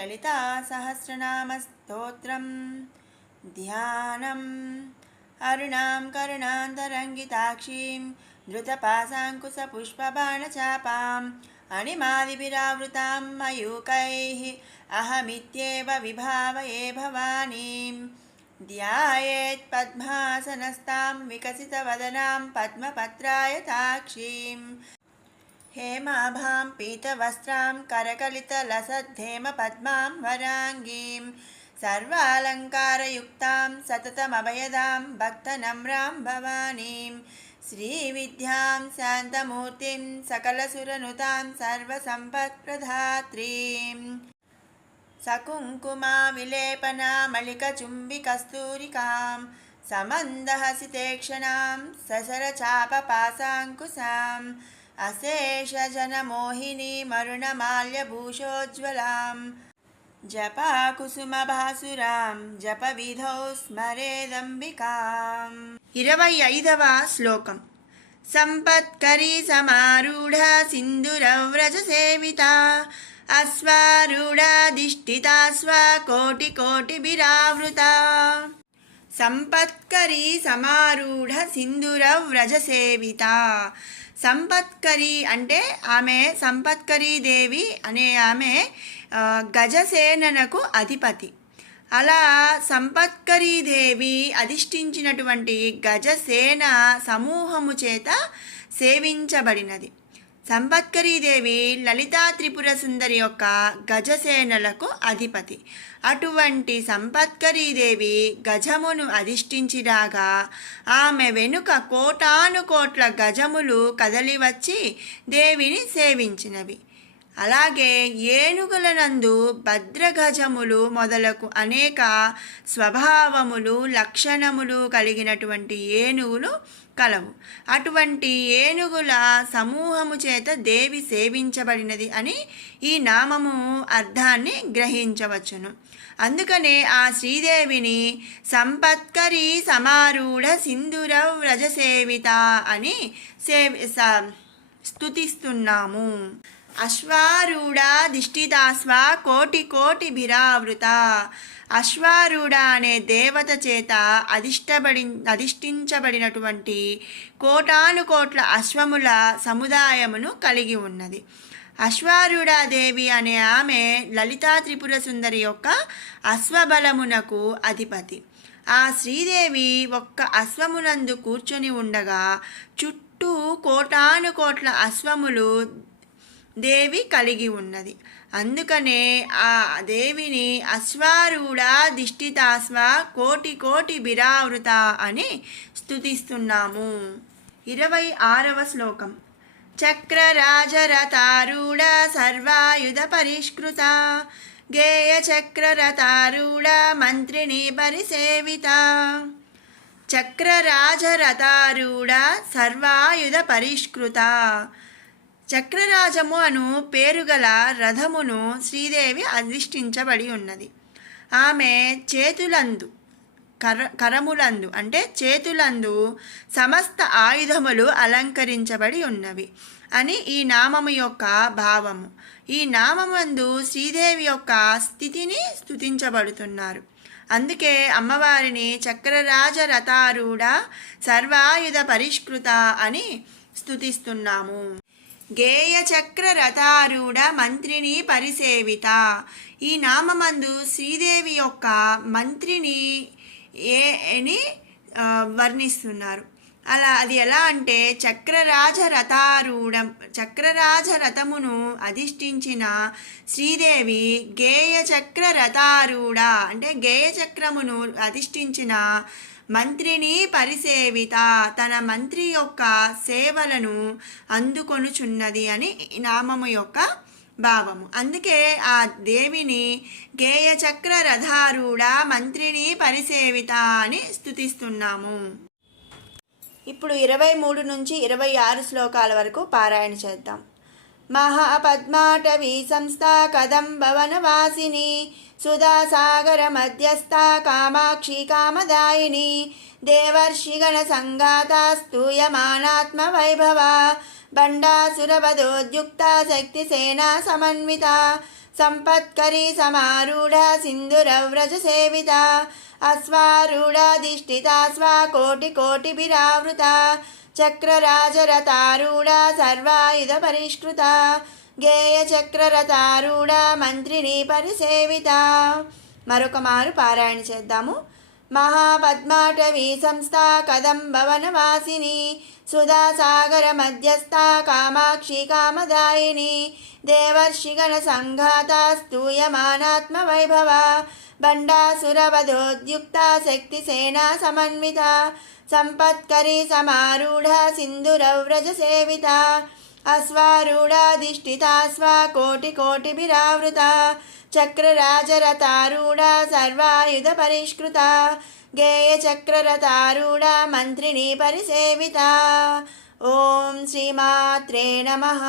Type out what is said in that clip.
ललिता सहस्रनामस्तोत्रम् ध्यानम् अरुणां करुणान्तरङ्गिताक्षीं धृतपाशाङ्कुशपुष्पबाणचापाम् अणिमादिभिरावृतां मयूकैः अहमित्येव विभावये भवानीं ध्यायेत् पद्मासनस्तां विकसितवदनां पद्मपत्रायताक्षीं हेमाभां पीतवस्त्रां करकलितलसद्धेमपद्मां वराङ्गीं सर्वालङ्कारयुक्तां सततमभयदां भक्तनम्रां भवानीं श्रीविद्यां शान्तमूर्तिं सकलसुरनुतां सर्वसम्पत्प्रदात्रीं सकुङ्कुमाविलेपनामलिकचुम्बिकस्तूरिकां समन्दहसितेक्षणां ससरचापपाशाङ्कुशाम् अशेषजनमोहिनीमरुणमाल्यभूषोज्ज्वलां जपाकुसुमभासुरां जपविधौ स्मरेदम्बिकाम् 25వ శ్లోకం సంపత్కరీ సమారూఢ సింధురవ్రజ సేవిత అశ్వారూఢాధిష్ఠితా స్వకోటికోటిభిరావృత సంపత్కరీ సమారూఢ సింధురవ్రజ సేవిత. సంపత్కరి అంటే ఆమె సంపత్కరీ దేవి అనే ఆమె గజసేనకు అధిపతి. అలా సంపత్కరీ దేవి అధిష్ఠించినటువంటి గజసేన సమూహము చేత సేవించబడినది. సంపత్కరీదేవి లలితా త్రిపుర సుందరి యొక్క గజసేనలకు అధిపతి. అటువంటి సంపత్కరీదేవి గజమును అధిష్ఠించిరాగా ఆమె వెనుక కోటాను కోట్ల గజములు కదలివచ్చి దేవిని సేవించినవి. అలాగే ఏనుగులనందు భద్రగజములు మొదలకు అనేక స్వభావములు లక్షణములు కలిగినటువంటి ఏనుగులు కలవు. అటువంటి ఏనుగుల సమూహము చేత దేవి సేవించబడినది అని ఈ నామము అర్థాన్ని గ్రహించవచ్చును. అందుకనే ఆ శ్రీదేవిని సంపత్కరీ సమారూఢ సింధురవ్రజ సేవిత అని స్తుతిస్తున్నాము. అశ్వారూఢాధిష్ఠితాస్వ కోటి కోటిభిరావృత. అశ్వారూఢ అనే దేవత చేత అధిష్ఠించబడినటువంటి కోటాను కోట్ల అశ్వముల సముదాయమును కలిగి ఉన్నది. అశ్వారూఢాదేవి అనే ఆమె లలితా త్రిపుర సుందరి యొక్క అశ్వబలమునకు అధిపతి. ఆ శ్రీదేవి ఒక్క అశ్వమునందు కూర్చొని ఉండగా చుట్టూ కోటాను కోట్ల అశ్వములు దేవి కలిగి ఉన్నది. అందుకనే ఆ దేవిని అశ్వారూఢాధిష్ఠితాస్వ కోటి కోటి బిరావృత అని స్తుతిస్తున్నాము. 26వ శ్లోకం చక్రరాజరతారూఢ సర్వాయుధ పరిష్కృత గేయ చక్రరతారూఢ మంత్రిణీ పరిసేవిత. చక్రరాజరతారూఢ సర్వాయుధ పరిష్కృత. చక్రరాజము అను పేరుగల రథమును శ్రీదేవి అధిష్ఠించబడి ఉన్నది. ఆమె చేతులందు కరములందు అంటే చేతులందు సమస్త ఆయుధములు అలంకరించబడి ఉన్నవి అని ఈ నామము యొక్క భావము. ఈ నామమందు శ్రీదేవి యొక్క స్థితిని స్తుతించబడుతున్నారు. అందుకే అమ్మవారిని చక్రరాజ రథారూఢ సర్వాయుధ పరిష్కృత అని స్తుతిస్తున్నాము. గేయ చక్ర రథారూఢ మంత్రిని పరిసేవిత. ఈ నామమందు శ్రీదేవి యొక్క మంత్రిని అని వర్ణిస్తున్నారు. అలా అది ఎలా అంటే చక్రరాజ రథమును అధిష్ఠించిన శ్రీదేవి గేయ చక్ర రథారూఢ అంటే గేయ చక్రమును అధిష్ఠించిన మంత్రిని పరిసేవిత తన మంత్రి యొక్క సేవలను అందుకొనుచున్నది అని నామము యొక్క భావము. అందుకే ఆ దేవిని గేయ చక్ర రథారూఢ మంత్రిని పరిసేవిత అని స్తుతిస్తున్నాము. ఇప్పుడు 23 నుంచి 26 శ్లోకాల వరకు పారాయణ చేద్దాం. महापद्माटवी संस्था कदम्बवनवासिनी सुधासागर मध्यस्था कामाक्षी कामदायिनी देवर्षिगणसङ्गाता स्तूयमानात्मवैभवा बण्डासुरवधोद्युक्ता शक्तिसेना समन्विता సంపత్కరీ సమారూఢా సింధురవ్రజసేవితా అశ్వారూఢాధిష్ఠితా స్వాకోటికోటిభిరావృతా చక్రరాజరతారూఢా సర్వాయుధ పరిష్కృతా గేయచక్రరతారూఢా మంత్రిని పరిసేవితా. మరొక మారు పారాయణ చేద్దాము. మహాపద్మాటవీ సంస్థా కదంబవనవాసిని సుధాసాగర మధ్యస్థా కామాక్షి కామదాయిని దేవర్షిగణ సంఘాతా స్తూయమానాత్మ వైభవ బండాసురవధోద్యుక్త శక్తిసేనా సమన్విత సంపత్కరీ సమారూఢ సింధురవ్రజ సేవిత అశ్వారూఢాధిష్ఠితా స్వాకోటికోటిభిరావృత చక్రరాజరతారూఢా సర్వాయుధ పరిష్కృత గేయచక్రరతారూఢా మంత్రిని పరిసేవిత. ఓం శ్రీమాత్రే నమః.